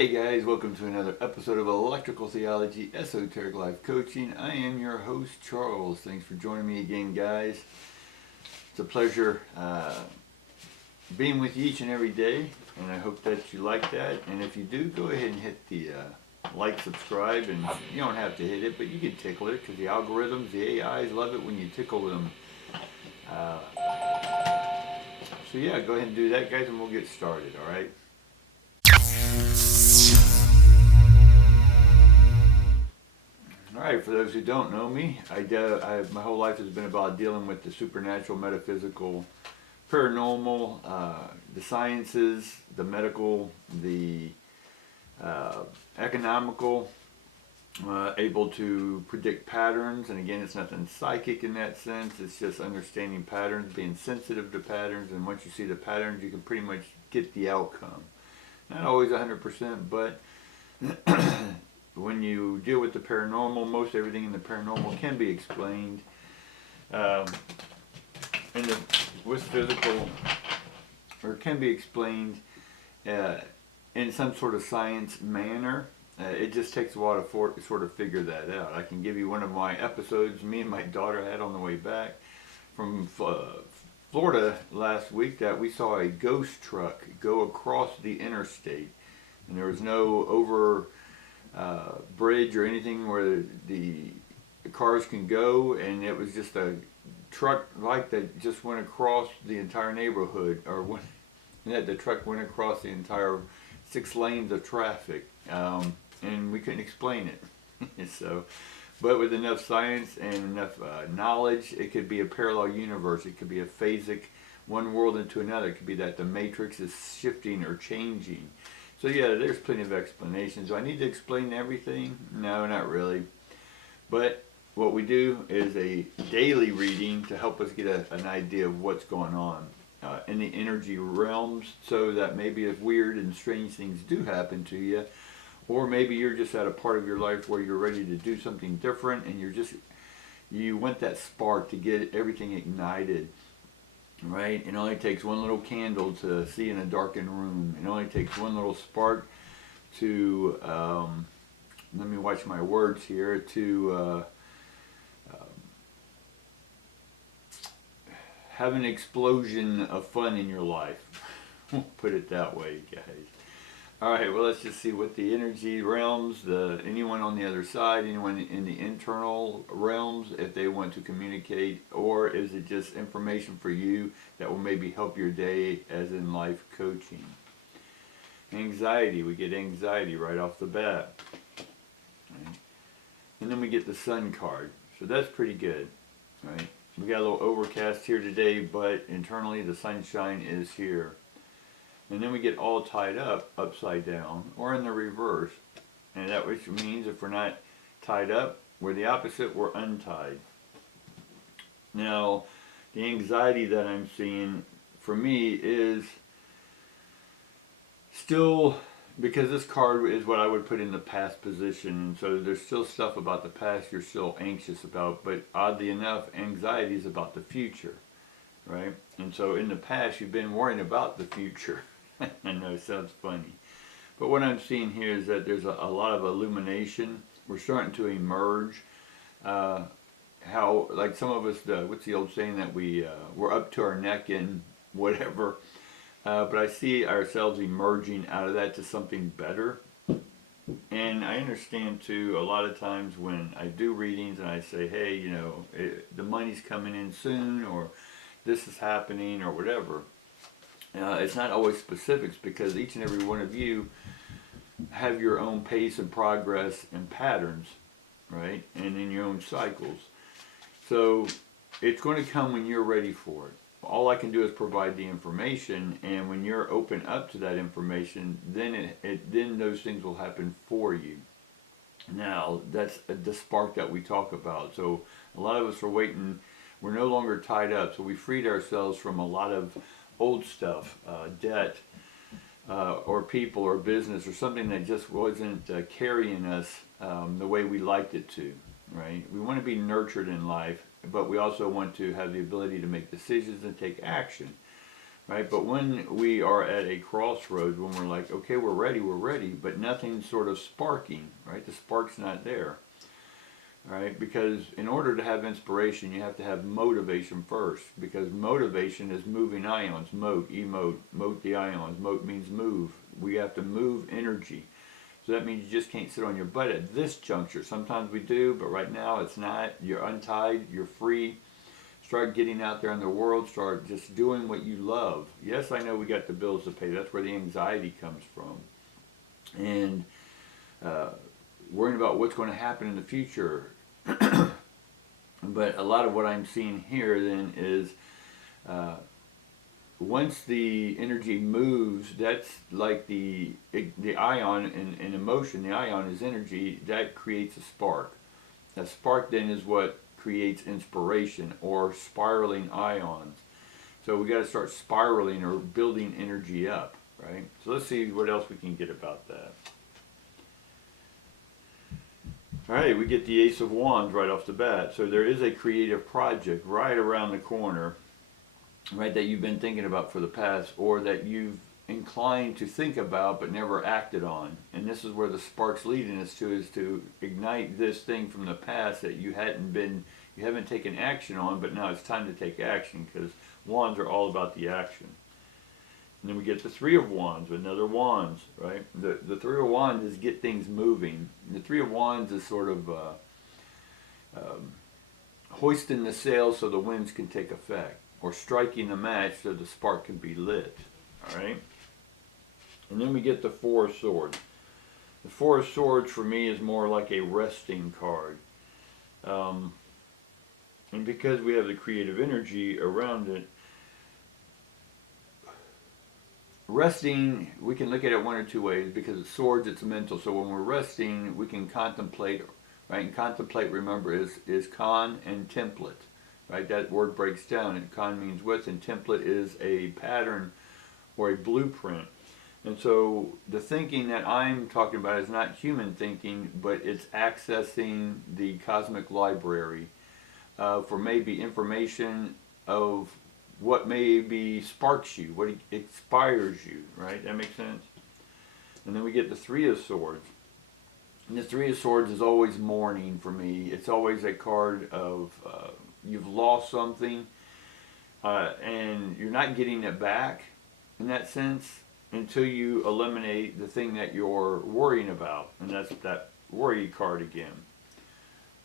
Hey guys, welcome to another episode of Electrical Theology Esoteric Life Coaching. I am your host, Charles. Thanks for joining me again, guys. It's a pleasure being with you each and every day, and I hope that you like that. And if you do, go ahead and hit the like, subscribe, and you don't have to hit it, but you can tickle it because the algorithms, the AIs love it when you tickle them. So yeah, go ahead and do that, guys, and we'll get started, all right? Alright, for those who don't know me, my whole life has been about dealing with the supernatural, metaphysical, paranormal, the sciences, the medical, the economical, able to predict patterns. And again, it's nothing psychic in that sense, it's just understanding patterns, being sensitive to patterns, and once you see the patterns, you can pretty much get the outcome. Not always 100%, but when you deal with the paranormal, most everything in the paranormal can be explained with physical, or can be explained in some sort of science manner. It just takes a while to sort of figure that out. I can give you one of my episodes me and my daughter had on the way back from Florida last week, that we saw a ghost truck go across the interstate, and there was no bridge or anything where the cars can go, and it was just a truck like that just went across the entire neighborhood, or the truck went across the entire 6 lanes of traffic, and we couldn't explain it. So, but with enough science and enough knowledge, it could be a parallel universe, it could be a phasic, one world into another, it could be that the matrix is shifting or changing. So yeah, there's plenty of explanations. Do I need to explain everything? No, not really. But what we do is a daily reading to help us get an idea of what's going on in the energy realms, so that maybe if weird and strange things do happen to you, or maybe you're just at a part of your life where you're ready to do something different, and you want that spark to get everything ignited. Right? It only takes one little candle to see in a darkened room. It only takes one little spark to, let me watch my words here, to have an explosion of fun in your life. We'll put it that way, guys. Alright, well, let's just see what the energy realms, anyone on the other side, anyone in the internal realms, if they want to communicate, or is it just information for you that will maybe help your day as in life coaching. Anxiety, we get anxiety right off the bat. Right? And then we get the sun card, so that's pretty good. Right? We got a little overcast here today, but internally the sunshine is here. And then we get all tied up upside down, or in the reverse. And that which means if we're not tied up, we're the opposite, we're untied. Now, the anxiety that I'm seeing for me is still, because this card is what I would put in the past position, and so there's still stuff about the past you're still anxious about, but oddly enough, anxiety is about the future, right? And so in the past, you've been worrying about the future. I know it sounds funny, but what I'm seeing here is that there's a lot of illumination. We're starting to emerge. How, like some of us, what's the old saying, that we're up to our neck in whatever, but I see ourselves emerging out of that to something better. And I understand too, a lot of times when I do readings and I say, hey, you know, the money's coming in soon, or this is happening, or whatever. It's not always specifics, because each and every one of you have your own pace and progress and patterns, right? And in your own cycles. So it's going to come when you're ready for it. All I can do is provide the information, and when you're open up to that information, then then those things will happen for you. Now, that's the spark that we talk about. So a lot of us are waiting. We're no longer tied up, so we freed ourselves from a lot of old stuff, debt, or people, or business, or something that just wasn't carrying us the way we liked it to, right? We want to be nurtured in life, but we also want to have the ability to make decisions and take action, right? But when we are at a crossroads, when we're like, okay, we're ready, but nothing's sort of sparking, right? The spark's not there, right? Because in order to have inspiration, you have to have motivation first, because motivation is moving ions, mote, mote the ions, mote means move. We have to move energy. So that means you just can't sit on your butt at this juncture. Sometimes we do, but right now it's not. You're untied, you're free. Start getting out there in the world, start just doing what you love. Yes, I know we got the bills to pay. That's where the anxiety comes from. And worrying about what's going to happen in the future. But a lot of what I'm seeing here then is once the energy moves, that's like the ion in emotion. The ion is energy. That creates a spark. That spark then is what creates inspiration or spiraling ions. So we got to start spiraling or building energy up, right? So let's see what else we can get about that. All right, we get the Ace of Wands right off the bat. So there is a creative project right around the corner, right, that you've been thinking about for the past, or that you've inclined to think about but never acted on. And this is where the spark's leading us to, is to ignite this thing from the past that you haven't taken action on, but now it's time to take action, because wands are all about the action. And then we get the Three of Wands, another wands, right? The Three of Wands is get things moving. The Three of Wands is sort of hoisting the sail so the winds can take effect, or striking the match so the spark can be lit, all right? And then we get the Four of Swords. The Four of Swords for me is more like a resting card. And because we have the creative energy around it, resting, we can look at it one or two ways, because it's swords, it's mental. So when we're resting, we can contemplate, right? And contemplate, remember, is con and template, right? That word breaks down, and con means with, and template is a pattern or a blueprint. And so the thinking that I'm talking about is not human thinking, but it's accessing the cosmic library for maybe information of what maybe sparks you, what inspires you, right? That makes sense? And then we get the Three of Swords. And the Three of Swords is always mourning for me. It's always a card of you've lost something and you're not getting it back in that sense until you eliminate the thing that you're worrying about. And that's that worry card again.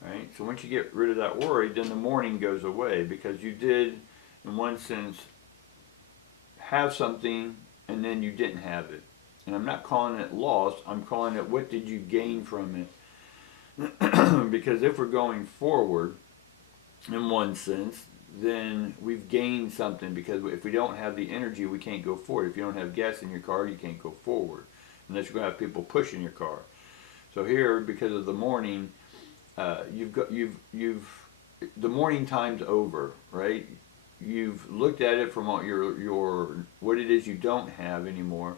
Right? So once you get rid of that worry, then the mourning goes away, because you did, in one sense, have something and then you didn't have it. And I'm not calling it lost, I'm calling it what did you gain from it. Because if we're going forward, in one sense, then we've gained something, because if we don't have the energy, we can't go forward. If you don't have gas in your car, you can't go forward, unless you're going to have people pushing your car. So here, because of the mourning, the mourning time's over, right? You've looked at it from your what it is you don't have anymore,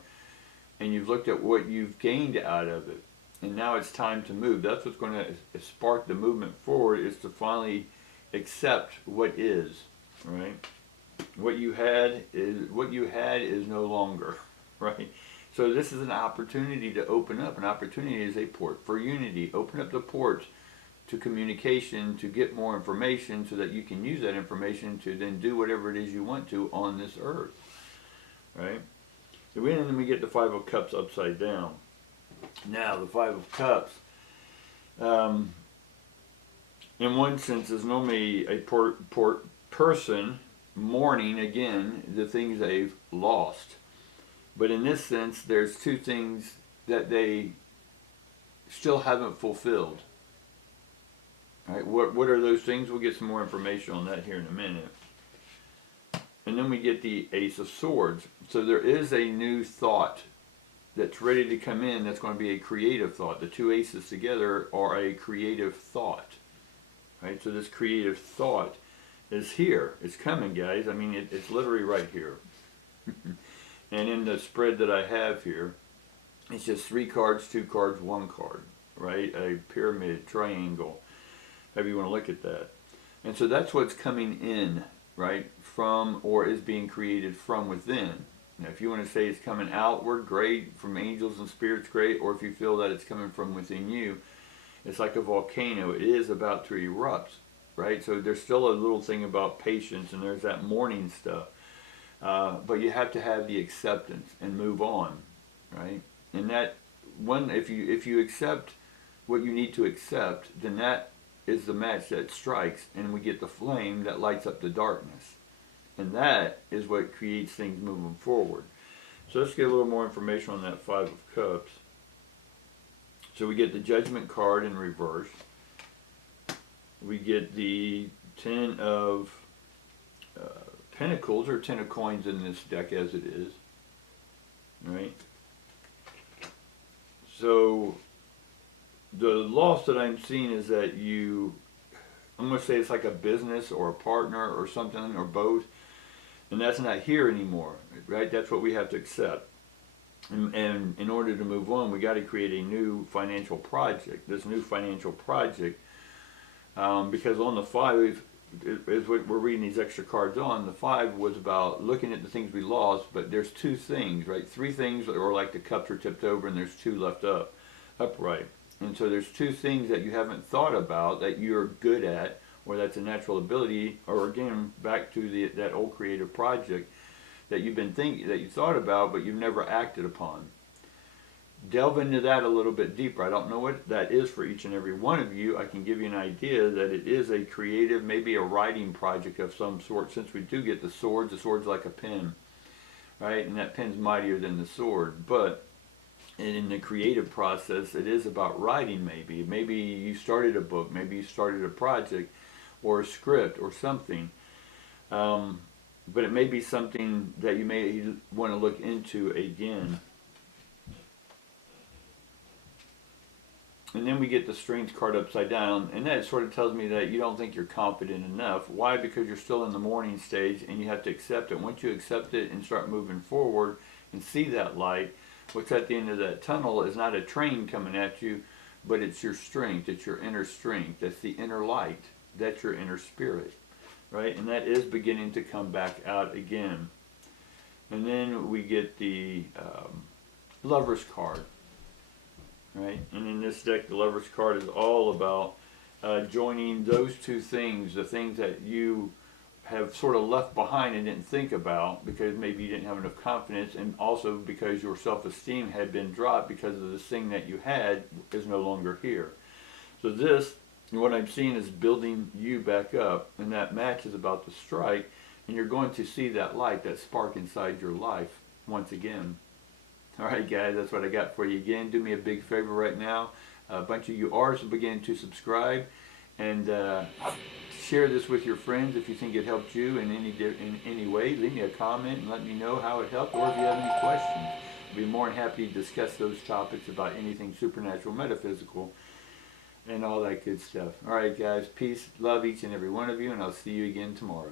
and you've looked at what you've gained out of it, and now it's time to move. That's what's going to spark the movement forward, is to finally accept what is, right? What you had is no longer, right? So this is an opportunity to open up. An opportunity is a port for unity. Open up the ports to communication, to get more information, so that you can use that information to then do whatever it is you want to on this earth, right? So then we get the Five of Cups upside down. Now, the Five of Cups, in one sense, is normally a person mourning, again, the things they've lost. But in this sense, there's two things that they still haven't fulfilled. Right, what are those things? We'll get some more information on that here in a minute. And then we get the Ace of Swords. So there is a new thought that's ready to come in, that's going to be a creative thought. The two aces together are a creative thought. Right? So this creative thought is here. It's coming, guys. I mean, it's literally right here. And in the spread that I have here, it's just 3 cards, 2 cards, 1 card. Right? A pyramid, triangle. However you want to look at that. And so that's what's coming in right? From, or is being created from within. Now, if you want to say it's coming outward, great, from angels and spirits, great, or if you feel that it's coming from within you, it's like a volcano. It is about to erupt, right? So there's still a little thing about patience, and there's that mourning stuff. But you have to have the acceptance and move on, right? And that one, if you accept what you need to accept, then that is the match that strikes, and we get the flame that lights up the darkness. And that is what creates things moving forward. So let's get a little more information on that Five of Cups. So we get the Judgment card in reverse. We get the Ten of Pentacles, or Ten of Coins in this deck as it is. Right? So the loss that I'm seeing is that I'm going to say it's like a business or a partner or something or both. And that's not here anymore, right? That's what we have to accept. And in order to move on, we got to create a new financial project. This new financial project, because on the Five, is what we're reading these extra cards on. The Five was about looking at the things we lost, but there's two things, right? Three things, or like the cups are tipped over, and there's two left upright. And so there's two things that you haven't thought about that you're good at, or that's a natural ability, or again, back to that old creative project that you've been thinking, that you thought about, but you've never acted upon. Delve into that a little bit deeper. I don't know what that is for each and every one of you. I can give you an idea that it is a creative, maybe a writing project of some sort, since we do get the sword's like a pen, right? And that pen's mightier than the sword. But in the creative process, it is about writing maybe. Maybe you started a book, maybe you started a project, or a script or something, but it may be something that you may want to look into again. And then we get the Strength card upside down, and that sort of tells me that you don't think you're confident enough. Why? Because you're still in the mourning stage, and you have to accept it. Once you accept it and start moving forward and see that light, what's at the end of that tunnel is not a train coming at you, but it's your strength. It's your inner strength. That's the inner light. That's your inner spirit, right? And that is beginning to come back out again. And then we get the Lover's card, right? And in this deck, the Lover's card is all about joining those two things, the things that you have sort of left behind and didn't think about because maybe you didn't have enough confidence, and also because your self-esteem had been dropped because of this thing that you had is no longer here. So this, what I'm seeing, is building you back up, and that match is about to strike, and you're going to see that light, that spark inside your life once again. All right, guys, that's what I got for you. Again, do me a big favor right now. A bunch of you are beginning to subscribe, and share this with your friends if you think it helped you in any way. Leave me a comment and let me know how it helped, or if you have any questions. I'd be more than happy to discuss those topics about anything supernatural, metaphysical, and all that good stuff. All right, guys, peace, love each and every one of you, and I'll see you again tomorrow.